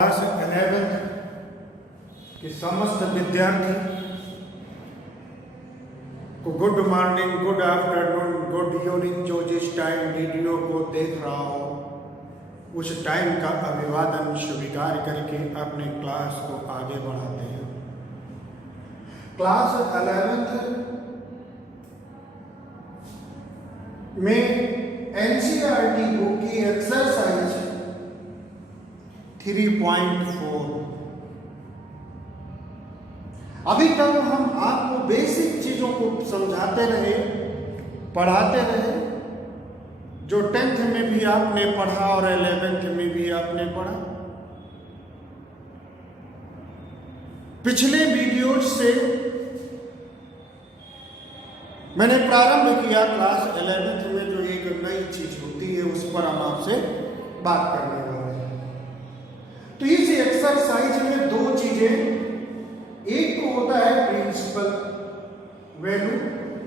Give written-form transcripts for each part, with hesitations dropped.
Class 11 के समस्त विद्यार्थी को good morning, good afternoon, good evening. जो जिस टाइम वीडियो को देख रहा हो उस टाइम का अभिवादन स्वीकार करके अपने क्लास को आगे बढ़ाते हैं। क्लास 11 में एनसीईआरटी बुक की एक्सरसाइज 3.4 अभी तक हम आपको बेसिक चीजों को समझाते रहे, पढ़ाते रहे, जो 10th में भी आपने पढ़ा और 11th में भी आपने पढ़ा। पिछले वीडियो से मैंने प्रारंभ किया क्लास 11th में जो एक नई चीज होती है उस पर हम आपसे बात करने वाले हैं। तो इस एक्सरसाइज में दो चीजें, एक को होता है प्रिंसिपल वैल्यू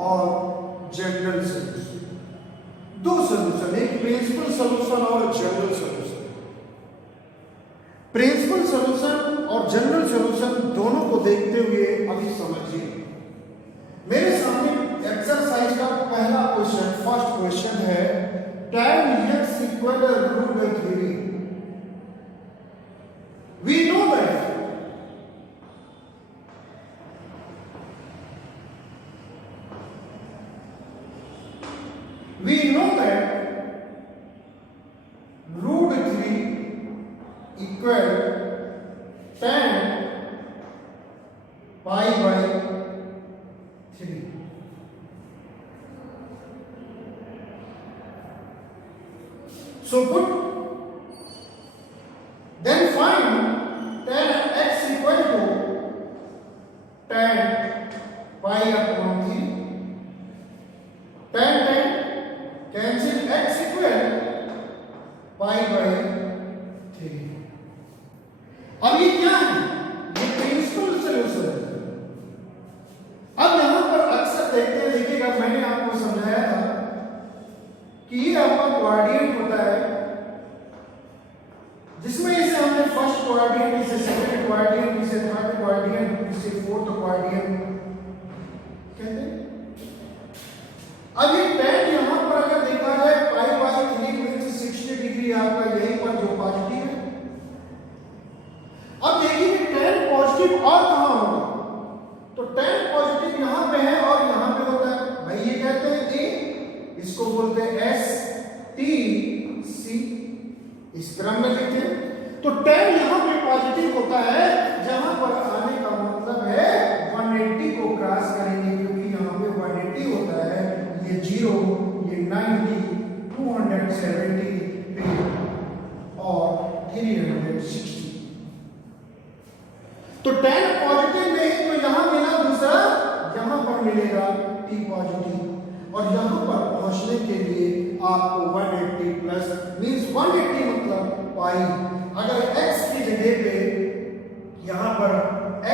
और जनरल सॉल्यूशन। दो सॉल्यूशन, एक प्रिंसिपल सॉल्यूशन और जनरल सॉल्यूशन। प्रिंसिपल सॉल्यूशन और जनरल सॉल्यूशन दोनों को देखते हुए अभी समझिए। मेरे सामने एक्सरसाइज का पहला क्वेश्चन, फर्स्ट क्वेश्चन है tan x equal √3। We know that √3 equal tan pi by 3। So put then find tan x equal to tan pi upon 3। tan cancel, x equal pi by 3। अब ये क्या है? ये principal solution है। अब यहां पर अक्सर देखिएगा, मैंने आपको समझाया था कि ये आपका क्वाड्रेंट होता है, जिसमें इसे हमने फर्स्ट क्वाड्रेंट, इसे सेकंड क्वाड्रेंट, इसे थर्ड क्वाड्रेंट, इसे फोर्थ क्वाड्रेंट कहते हैं। अब ये tan यहां पर अगर देखा जाए पाई बाई 3 मीन्स 60 डिग्री आपका यहीं पर जो पॉजिटिव है। अब देखिए कि tan पॉजिटिव और कहां होगा, तो tan पॉजिटिव यहां पे है और यहां पे होता है। भाई ये कहते हैं ए, इसको बोलते हैं एस टी सी, इस क्रम में लिखते हैं। तो tan यहां पे पॉजिटिव होता है, जहां पर आने का मतलब है 180 को क्रॉस करेंगे, क्योंकि यहां पे 180 होता है, ये 0, ये 90, 270 और 360। तो tan पॉजिटिव में तो यहां मिला, दूसरा यहां पर मिलेगा t पॉजिटिव, और यहां पर पहुंचने के लिए आपको 180 प्लस मींस 180 मतलब पाई। अगर x की जगह पे यहां पर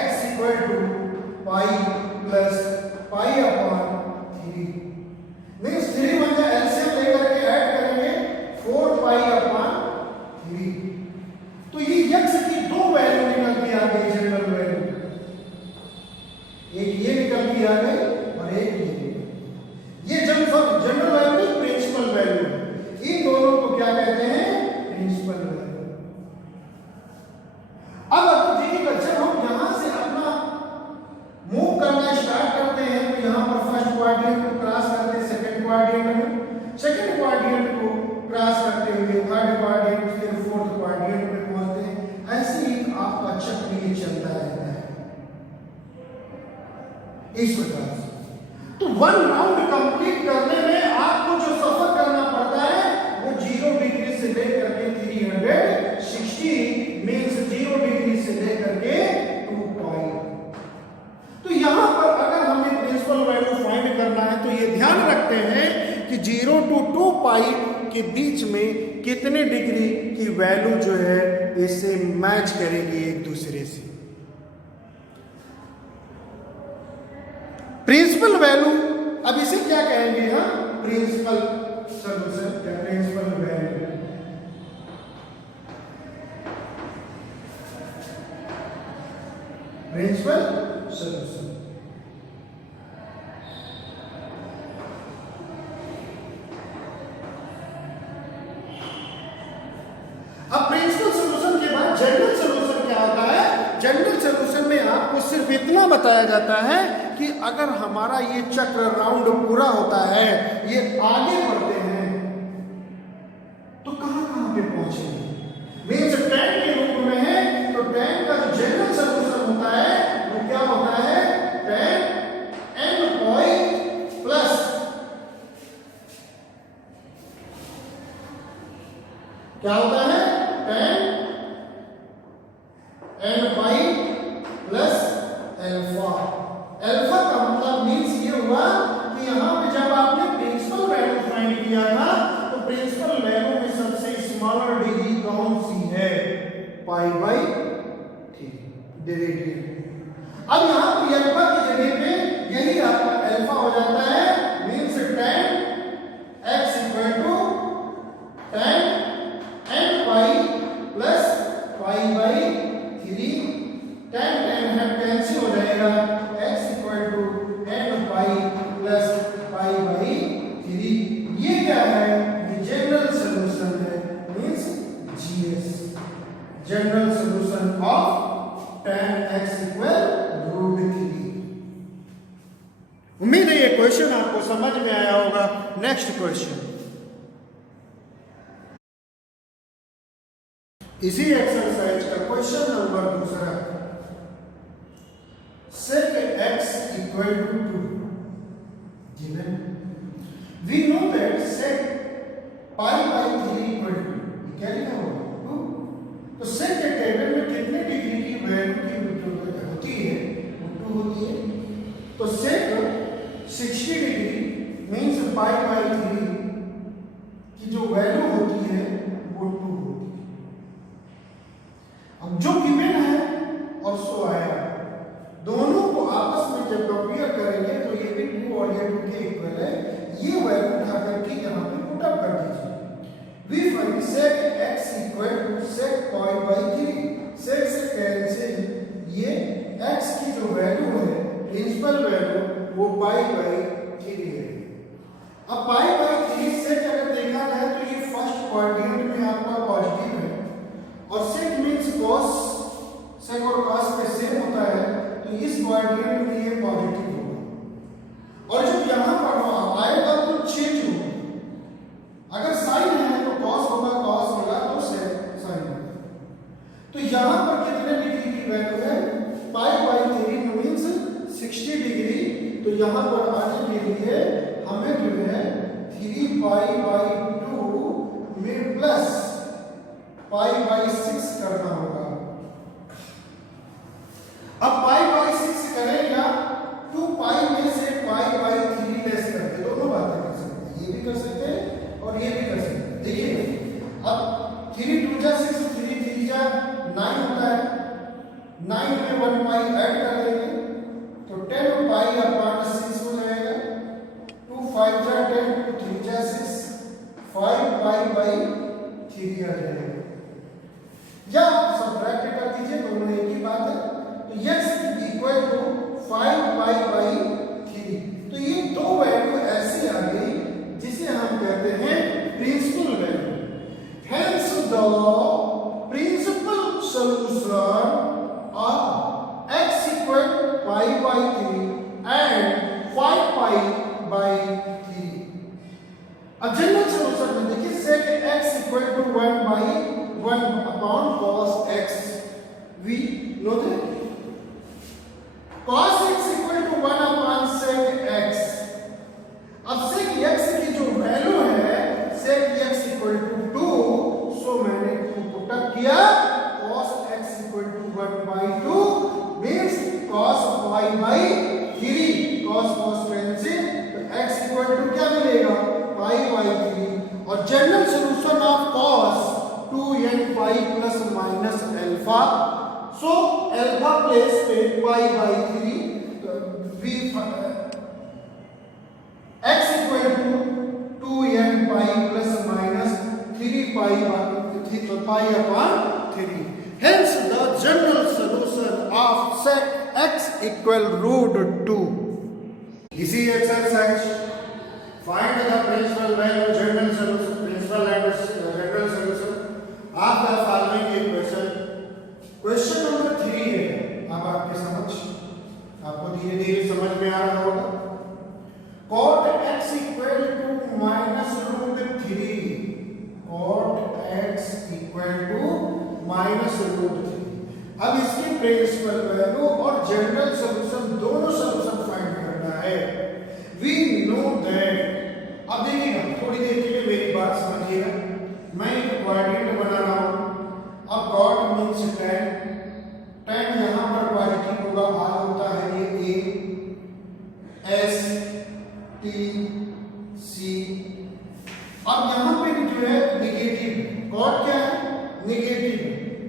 x equal to pi plus pi upon 3 means 3 बन जाए, एलसीएम लेकर के ऐड करेंगे 4 पाई अपॉन 3। तो ये x की दो वैल्यू निकल के आ गई, जनरल वैल्यू, एक ये निकल के आ गई और एक ये जनरल वैल्यू, प्रिंसिपल वैल्यू। इन दोनों को क्या कहते हैं? Principal value. अब देखिएगा, जब हम यहां से अपना मूव करना स्टार्ट करते हैं तो यहां पर फर्स्ट क्वाड्रेंट को क्रॉस करते हैं, सेकंड क्वाड्रेंट में, सेकंड क्वाड्रेंट को क्रॉस करते हुए थर्ड क्वाड्रेंट, फिर फोर्थ क्वाड्रेंट में पहुंचते हैं। ऐसे ही आपका चक्र ये चलता रहता है इस प्रकार से। तो 1 राउंड कंप्लीट करने में आपको जो सफर करना पड़ता है वो 0 डिग्री से लेकर के 360 मींस 0 डिग्री से लेकर के 2 पाई। तो यहां पर अगर हमें प्रिंसिपल वैल्यू फाइंड करना है तो ये ध्यान रखते हैं कि 0 to 2 पाई के बीच में कितने डिग्री की वैल्यू जो है इससे मैच करेगी एक दूसरे से। प्रिंसिपल वैल्यू, अब इसे क्या कहेंगे? हाँ, प्रिंसिपल सॉल्यूशन या प्रिंसिपल वैल्यू। Principal solution. अब प्रिंसिपल सॉल्यूशन के बाद जनरल सॉल्यूशन क्या होता है? जनरल सॉल्यूशन में आपको सिर्फ इतना बताया जाता है कि अगर हमारा ये चक्र राउंड पूरा होता है, ये आगे बढ़ते हैं, तो कहां कहां पे पहुंचेंगे। मीन्स tan के रूप में है, तो tan का जो जनरल सॉल्यूशन होता है वो क्या होता है? tan n पॉइंट प्लस क्या होता है? tan n pi plus alpha. Alpha का मतलब मीन्स ये हुआ कि यहां पे जब आपने प्रिंसिपल वैल्यू फाइंड किया था तो प्रिंसिपल वैल्यू में सबसे स्मॉलर डिग्री कौन सी है? पाई बाई 3 रेडियन। अब यहां पे अल्फा की जगह पे यही आपका अल्फा हो जाता है। Means tan x equal to tan n pi plus pi by 3। tan cancel हो जाएगा, x equal to n pi plus pi by 3। ये क्या है? ये जनरल सॉल्यूशन है, means GS, general solution of tan x equal √3। उम्मीद है ये क्वेश्चन आपको समझ में आया होगा। नेक्स्ट क्वेश्चन, इसी एक्सरसाइज का क्वेश्चन नंबर दूसरा, sec x equal to 2 given we know that sec pi by 3 equal to क्या लिखा होगा 2। तो sec के टेबल में कितने डिग्री की वैल्यू की होती है? 2 होती है। तो sec 60 degree means pi by 3 की जो वैल्यू होती है वो 2 होती है। अब जो गिवन है और सो आया, दोनों को आपस में जब कंपेयर करेंगे तो ये भी 2 और ये 2 के इक्वल है। ये वैल्यू उठा करके यहाँ पे पुट अप कर दीजिए। We find sec x equal to sec pi by 3। sec से कैंसिल, ये x की जो वैल्यू है प्रिंसिपल वैल्यू वो pi by 3 है। अब pi by 3 sec अगर देखा जाए तो ये फर्स्ट क्वाड्रेंट में आपका पॉजिटिव है, और sec मींस cos, sec और cos में सेम होता है, तो इस क्वाड्रेंट में ये पॉजिटिव होगा। और जब यहां पर आएगा तो चेंज होगा। अगर साइन है तो cos होगा, cos होगा तो साइन होगा। तो यहां पर कितने डिग्री की वैल्यू है? पाई बाई 3 मींस 60 डिग्री। तो यहां पर आने के लिए हमें जो है 3 पाई बाई 2 में प्लस पाई बाई 6 करना होगा। अब पाई बाई 6 करें या 2 पाई में से पाई बाई 3 लेस करके दोनों बातें कर सकते हैं। ये भी कर सकते हैं और ये भी कर सकते हैं। देखिए अब 3 2 जा 6, 3 3 जा 9 होता है। 9 में 1 पाई ऐड कर देंगे तो 10 पाई अपॉन 6 हो जाएगा। 2 5 जा 10, 2 3 जा 6, 5 पाई बाई 3 आ जाएगा। या आप सबट्रैक्ट कर दीजिए, दोनों एक ही बात है। तो x equal to 5 pi by 3। तो ये दो वैल्यू ऐसी आ गई जिसे हम कहते हैं principal value. Hence the principal solution of x equal pi by 3 and 5 pi by 3। अब जनरल सॉल्यूशन में देखिए sec x equal to 1 by 1 upon cos x। We know that cos x equal to 1 upon sec x। अब sec x की जो value है sec x equal to 2, so मैंने पुट अप किया cos x equal to 1 by 2 means cos y by 3। cos cancel, तो x equal to क्या मिलेगा? Pi by 3। और general solution of cos 2n pi plus minus alpha. So alpha place पे pi by 3, we x equal to 2n pi plus minus 3 pi upon 3। Hence the general solution of sec x equal √2. Easy exercise. Find the principal value, general solution, principal and general solution of the following equation. Question number 3 है. अब आपके समझ, आपको धीरे धीरे समझ में आ रहा होगा. cot x equal to minus √3. cot x equal to minus √3. अब इसकी प्रिंसिपल वैल्यू और जनरल सॉल्यूशन दोनों सॉल्यूशन फाइंड करना है. We know that. अब देखिएगा, थोड़ी देर के लिए मेरी बात समझिएगा. मैं एक क्वाड्रेंट बना रहा हूं. अब cot मींस tan. tan यहां पर पॉजिटिव होगा, r होता है ये a s t c. अब यहां पे जो है नेगेटिव. cot क्या है? नेगेटिव.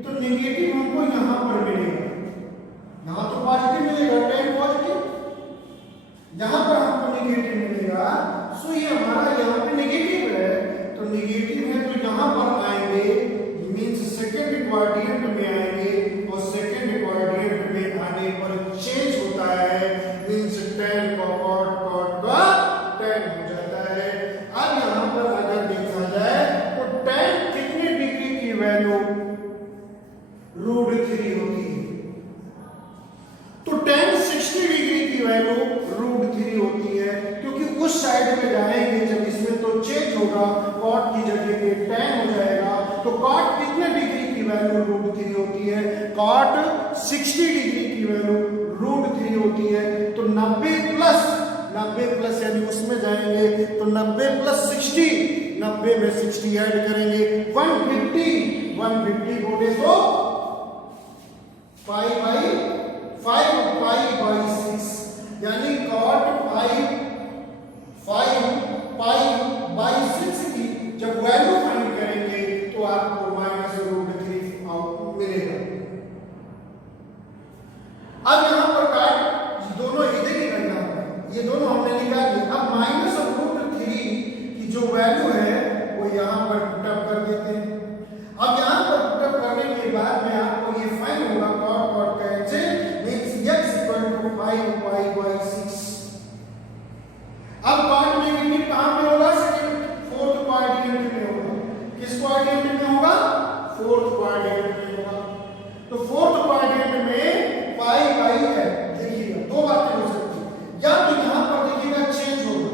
तो नेगेटिव हमको यहां पर मिलेगा. यहां तो पॉजिटिव मिलेगा, tan पॉजिटिव. यहां पर हमको नेगेटिव मिलेगा. सो ये हमारा यहां पे नेगेटिव है. तो नेगेटिव है तो यहां पर आएंगे, मींस सेकंड क्वाड्रेंट में आएंगे. और सेकंड क्वाड्रेंट में आने पर चेंज होता है, मींस tan का cot का tan हो जाता है. अब यहां पर अगर देखा जाए तो tan कितने डिग्री की वैल्यू? √3 होती है. तो tan 60 डिग्री की वैल्यू √3 होती है, क्योंकि उस साइड में जाएंगे जब इसमें तो चेंज होगा, cot की जगह पे tan हो जाएगा. तो cot कितने डिग्री की वैल्यू √3 होती है? cot 60 डिग्री की वैल्यू √3 होती है. तो 90 प्लस यानी उसमें जाएंगे तो 90 प्लस 60, 90 में 60 ऐड करेंगे 150 बोले तो पाई बाई 6, यानी cot 5 पाई बाई 6 की जब वैल्यू फाइंड करेंगे तो आपको -√3 आउट मिलेगा. अब यहां पर काट दोनों ही देखिएगा, यहां पर ये दोनों हमने निकाल दिए. अब -√3 की जो वैल्यू है वो यहां पर पुट अप कर देते हैं. अब यहां पर पुट अप करने के बाद में आपको ये फाइंड होगा cot कैसे, मींस x = 5 पाई बाई 6. अब cot नेगेटिव कहां पे होगा? सेकंड फोर्थ क्वाड्रेंट में होगा. किस क्वाड्रेंट में होगा? फोर्थ क्वाड्रेंट में होगा. तो फोर्थ क्वाड्रेंट में पाई बाई है. देखिएगा दो बातें हो सकती है, या तो यहां पर देखिएगा चेंज होगा,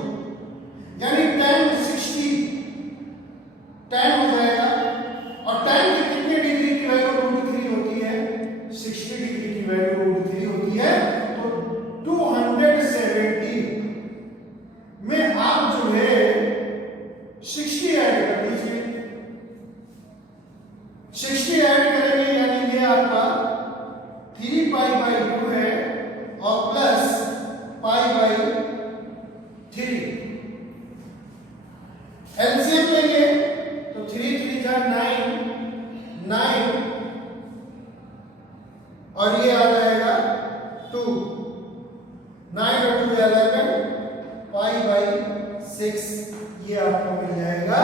यानी tan 60 tan हो जाएगा. और tan की कितने डिग्री की वैल्यू √3 होती है? 60 डिग्री की वैल्यू √3 होती है. तो 270 में आप जो है 60 ऐड कर दीजिए. 60 ऐड करेंगे यानी ये आपका 3 पाई बाई 2 है और प्लस पाई बाई 3. एलसीएम लेंगे तो 3 3 जा 9 और ये आ जाएगा 2. 9 और 2 11 पाई बाई 6. ये आपको मिल जाएगा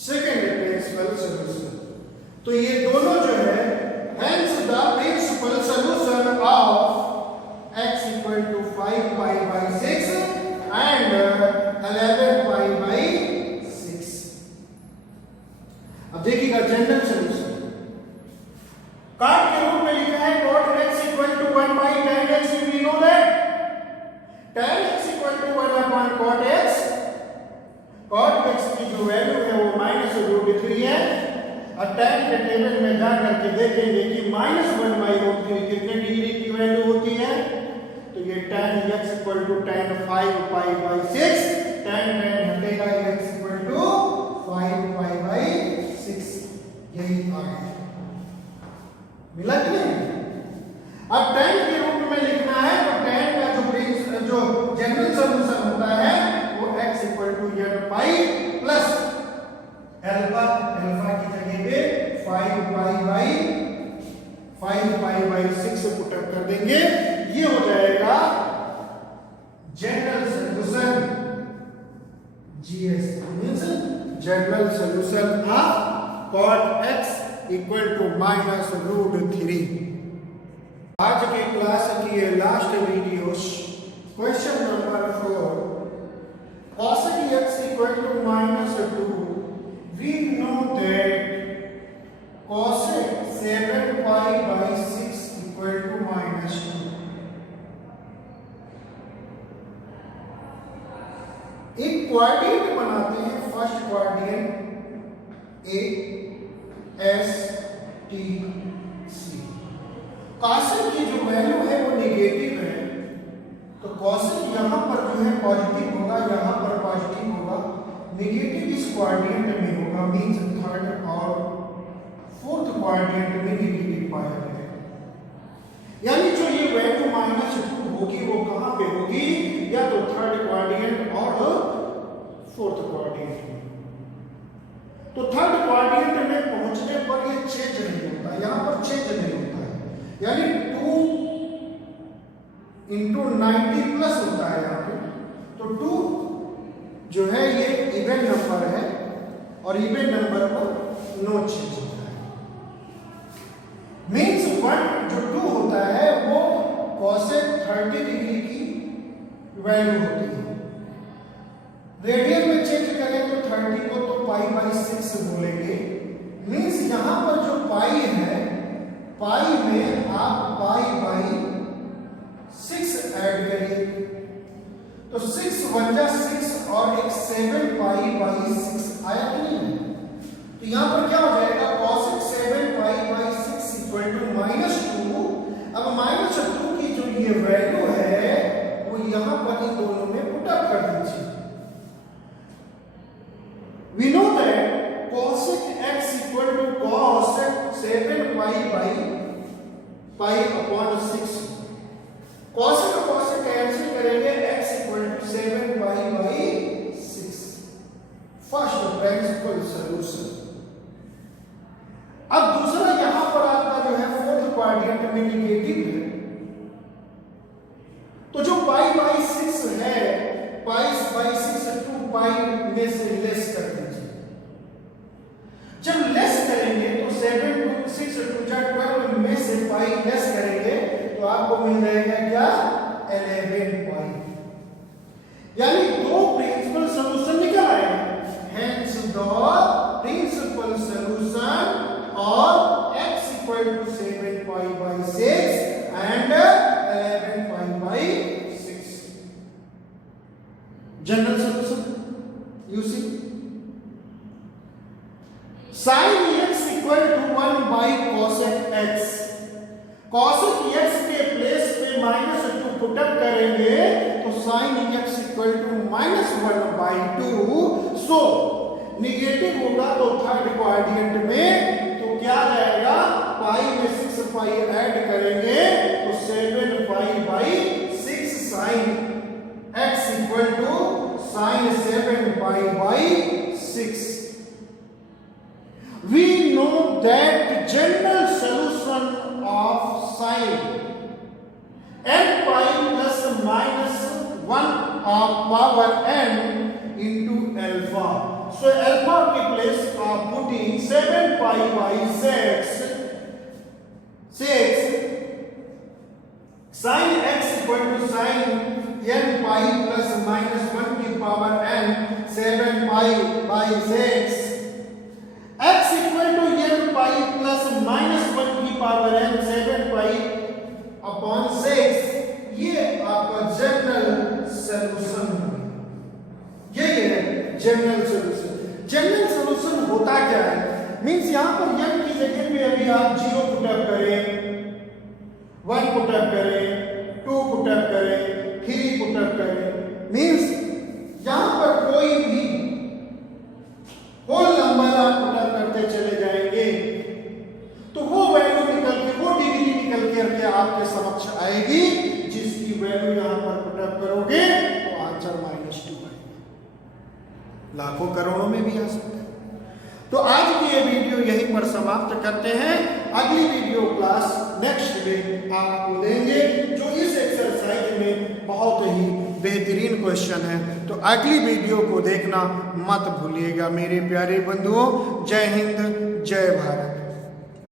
सेकेंड प्रिंसिपल सॉल्यूशन. तो ये दोनों जो है, hence the principal solution of x equal to 5 pi by 6 and 11 pi by 6. अब देखिएगा जनरल सॉल्यूशन. cot के रूप में लिखा है cot x equal to 1 by tan x. we know that tan x equal to 1 upon cot x. cot x की जो value है वो -√3 है. और tan के टेबल में जा करके देखेंगे कि -1/√3 कितने डिग्री की वैल्यू होती है. तो ये tan x equal to tan 5 pi by 6. tan हटेगा, x equal to 5 pi by 6. यही आ गया. मिला कि नहीं? अब tan के रूप में लिखना है तो tan का जो जनरल सॉल्यूशन होता है वो x equal to n pi plus alpha की जगह पे 5 pi by 6 पुट अप कर देंगे. ये हो जाएगा general solution. GS means general solution of cot x equal to -√3. आज के क्लास की last video question number 4 cosec x equal to -2 we know that cosec 7 pi by 6 equal to -2 एक quadrant बनाते हैं first quadrant A S T C cosec की जो value है वो नेगेटिव है तो कॉसेक यहाँ पर जो है पॉजिटिव होगा यहाँ पर पॉजिटिव होगा नेगेटिव इस क्वाड्रेंट में होगा मींस थर्ड और फोर्थ क्वाड्रेंट में नेगेटिव पाया जाएगा यानी जो ये वैल्यू -2 होगी वो कहाँ पे होगी या तो थर्ड क्वाड्रेंट और फोर्थ क्वाड्रेंट में तो थर्ड क्वाड्रेंट में पहुंचने पर ये चेंज नहीं होता यहाँ पर चेंज नहीं होता यानी 2 into 90 प्लस होता है यहाँ पे तो 2 जो है ये इवन नंबर है और इवन नंबर पर नो चेंज होता है मींस 1 जो 2 होता है वो cosec 30 डिग्री की वैल्यू होती है रेडियन में चेंज करें तो 30 को तो पाई बाई 6 बोलेंगे मींस यहाँ पर जो पाई है पाई में आप पाई बाई 6 ऐड करिए तो 6 1 जा 6 और एक 7 पाई बाई 6 आया कि नहीं तो यहाँ पर क्या हो जाएगा cosec 7 pi by 6 equal to -2 अब -2 की जो ये वैल्यू है वो यहाँ पर इन दोनों में पुट अप कर दीजिए we know that cosec x equal to cosec 7 pi by pi upon 6 cosec और cosec कैंसिल करेंगे x equal to 7 pi by 6 first principle solution अब दूसरा यहां पर आपका जो है फोर्थ क्वाड्रेंट में नेगेटिव है तो जो पाई बाई 6 है पाई बाई 6 2 पाई में से लेस कर दीजिए जब लेस करेंगे तो 7 2 6 2 जा 12 में से पाई लेस करेंगे तो आपको मिल जाएगा क्या 11 पाई यानी दो प्रिंसिपल सॉल्यूशन निकल आएंगे हेंस द प्रिंसिपल सॉल्यूशन और x equal to 7 pi by 6 and 11 pi by 6 general solution you see sin x equal to 1 by cosec x cosec x के प्लेस पे -2 पुट अप करेंगे तो sin x equal to -1 by 2 so negative होगा तो third quadrant में तो क्या जाएगा पाई में 6 पाई ऐड करेंगे तो 7 pi by 6 sin x equal to sin 7 pi by 6 we know that the general solution of sin n pi plus minus 1 of power n into alpha. So alpha के place आप putting 7 pi by 6 sin x equal to sin n pi plus minus 1 की power n 7 pi by 6 x equal to n pi plus minus 1 की power n 7 pi upon 6 ये आपका general solution है ये है general solution होता क्या है मींस यहां पर n की जगह पे अभी आप 0 पुट अप करें 1 पुट अप करें 2 पुट अप करें 3 पुट अप करें मींस यहां पर कोई भी होल नंबर आप पुट अप करते चले जाएंगे तो वो वैल्यू निकल के वो डिग्री निकल करके आपके समक्ष आएगी जिसकी वैल्यू यहां पर पुट अप करोगे तो आंसर -2 आएगा लाखों करोड़ों में भी आ सकता है तो आज की ये वीडियो यहीं पर समाप्त करते हैं अगली वीडियो क्लास नेक्स्ट में आपको देंगे जो इस एक्सरसाइज में बहुत ही बेहतरीन क्वेश्चन है तो अगली वीडियो को देखना मत भूलिएगा मेरे प्यारे बंधुओं जय हिंद जय भारत।